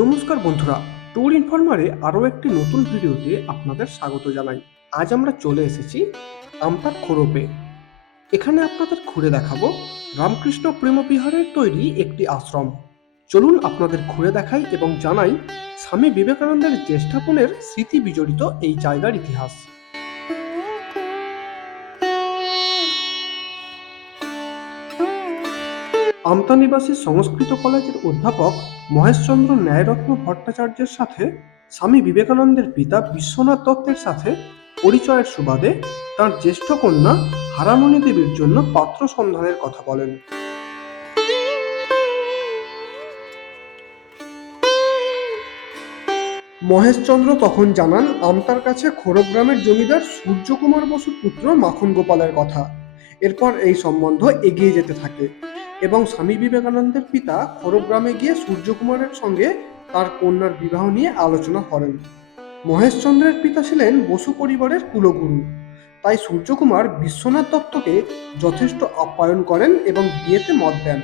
নমস্কার বন্ধুরা ট্যুর ইনফরমারে আরও একটি নতুন ভিডিওতে আপনাদের স্বাগত জানাই। আজ আমরা চলে এসেছি আমপার খোরপে। এখানে আপনাদের ঘুরে দেখাবো রামকৃষ্ণ প্রেমবিহারের তৈরি একটি আশ্রম। চলুন আপনাদের ঘুরে দেখাই এবং জানাই স্বামী বিবেকানন্দের জ্যেষ্ঠাপনের স্মৃতি বিজড়িত এই জায়গার ইতিহাস। আমতা নিবাসী সংস্কৃত কলেজের অধ্যাপক মহেশচন্দ্র ন্যায়রত্ন ভট্টাচার্যের সাথে স্বামী বিবেকানন্দের পিতা বিশ্বনাথ দত্তের সাথে পরিচয়ের সুবাদে তার জ্যেষ্ঠ কন্যা হারামণি দেবীর জন্য পাত্র সন্ধানের কথা বলেন। মহেশচন্দ্র তখন জানান আমতার কাছে খোরগ্রামের জমিদার সূর্যকুমার বসুর পুত্র মাখন গোপালের কথা। এরপর এই সম্বন্ধ এগিয়ে যেতে থাকে। এবং স্বামী বিবেকানন্দের পিতা খড়গ্রামে গিয়ে সূর্যকুমারের সঙ্গে তার কন্যার বিবাহ নিয়ে আলোচনা করেন। মহেশচন্দ্রের পিতা ছিলেন বসু পরিবারের কুলগুরু। তাই সূর্যকুমার বিশ্বনাথ দত্তকে যথেষ্ট আপ্যায়ন করেন এবং বিয়েতে মত দেন।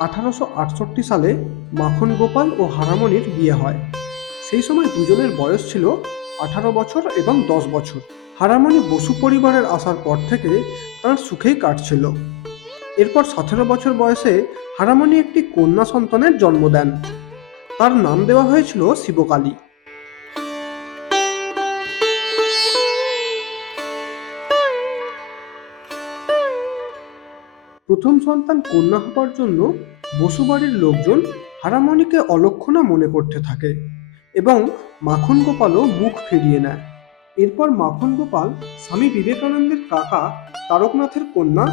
আঠারোশো আটষট্টি সালে মাখন গোপাল ও হারামণির বিয়ে হয়। সেই সময় দুজনের বয়স ছিল আঠারো বছর এবং দশ বছর। হারামণি বসু পরিবারের আসার পর থেকে তার সুখেই কাটছিল। এরপর সতেরো বছর বয়সে হারামণি একটি কন্যা সন্তানের জন্ম দেন। তার নাম দেওয়া হয়েছিল শিবকালী। প্রথম সন্তান কন্যা হবার জন্য বসুবাড়ির লোকজন হারামণিকে অলক্ষণা মনে করতে থাকে। এবং মাখন গোপালও মুখ ফিরিয়ে নেয়। এরপর মাখন গোপাল স্বামী বিবেকানন্দের কাকা তারকনাথের কন্যা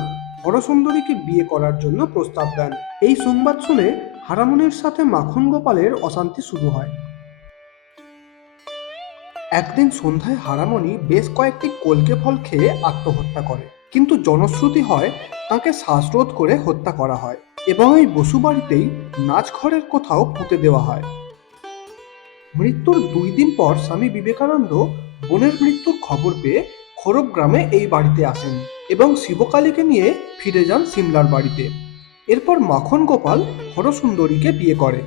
হরসুন্দরীকে বিয়ে করার জন্য প্রস্তাব দেন। এই সংবাদ শুনে হারামণির সাথে মাখন গোপালের অশান্তি শুরু হয়। একদিন সন্ধ্যায় হারামণি বেশ কয়েকটি কলকে ফল খেয়ে আত্মহত্যা করে। কিন্তু জনশ্রুতি হয় তাকে শ্বাসরোধ করে হত্যা করা হয় এবং এই বসু বসুবাড়িতেই নাচঘরের কোথাও পুঁতে দেওয়া হয়। মৃত্যুর দুই দিন পর স্বামী বিবেকানন্দ বোনের মৃত্যুর খবর পেয়ে খোরব গ্রামে এই বাড়িতে আসেন এবং শিবকালীকে নিয়ে ফিরে যান সিমলার বাড়িতে। এরপর মাখন গোপাল হরসুন্দরীকে বিয়ে করে।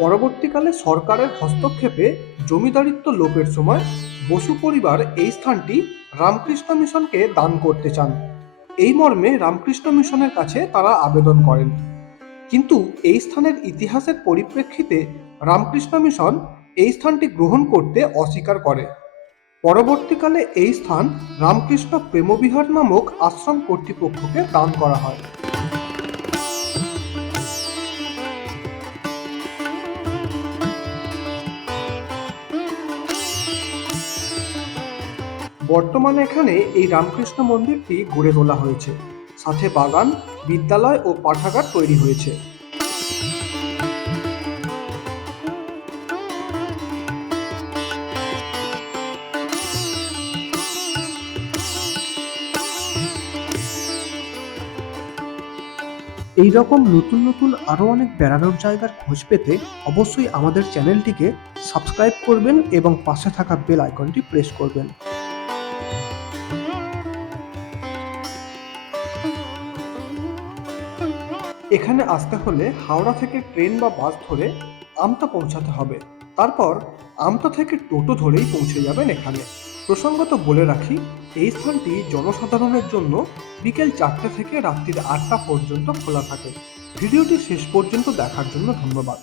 পরবর্তীকালে সরকারের হস্তক্ষেপে জমিদারিত্ব লোপের সময় বসু পরিবার এই স্থানটি রামকৃষ্ণ মিশনকে দান করতে চান। এই মর্মে রামকৃষ্ণ মিশনের কাছে তারা আবেদন করেন। কিন্তু এই স্থানের ইতিহাসের পরিপ্রেক্ষিতে রামকৃষ্ণ মিশন এই স্থানটি গ্রহণ করতে অস্বীকার করে। পরবর্তীকালে এই স্থান রামকৃষ্ণ প্রেমবিহার নামক আশ্রম কর্তৃপক্ষকে দান করা হয়। বর্তমানে এখানে এই রামকৃষ্ণ মন্দিরটি গড়ে তোলা হয়েছে। সাথে বাগান বিদ্যালয় ও পাঠাগার তৈরি হয়েছে। এই রকম নতুন নতুন আরও অনেক বেড়ানোর জায়গার খোঁজ পেতে অবশ্যই আমাদের চ্যানেলটিকে সাবস্ক্রাইব করবেন এবং পাশে থাকা বেল আইকনটি প্রেস করবেন। এখানে আসতে হলে হাওড়া থেকে ট্রেন বা বাস ধরে আমতা পৌঁছাতে হবে। তারপর আমতা থেকে টোটো ধরেই পৌঁছে যাবেন এখানে। প্রসঙ্গত বলে রাখি, এই স্থানটি জনসাধারণের জন্য বিকেল চারটে থেকে রাত্রির আটটা পর্যন্ত খোলা থাকে। ভিডিওটি শেষ পর্যন্ত দেখার জন্য ধন্যবাদ।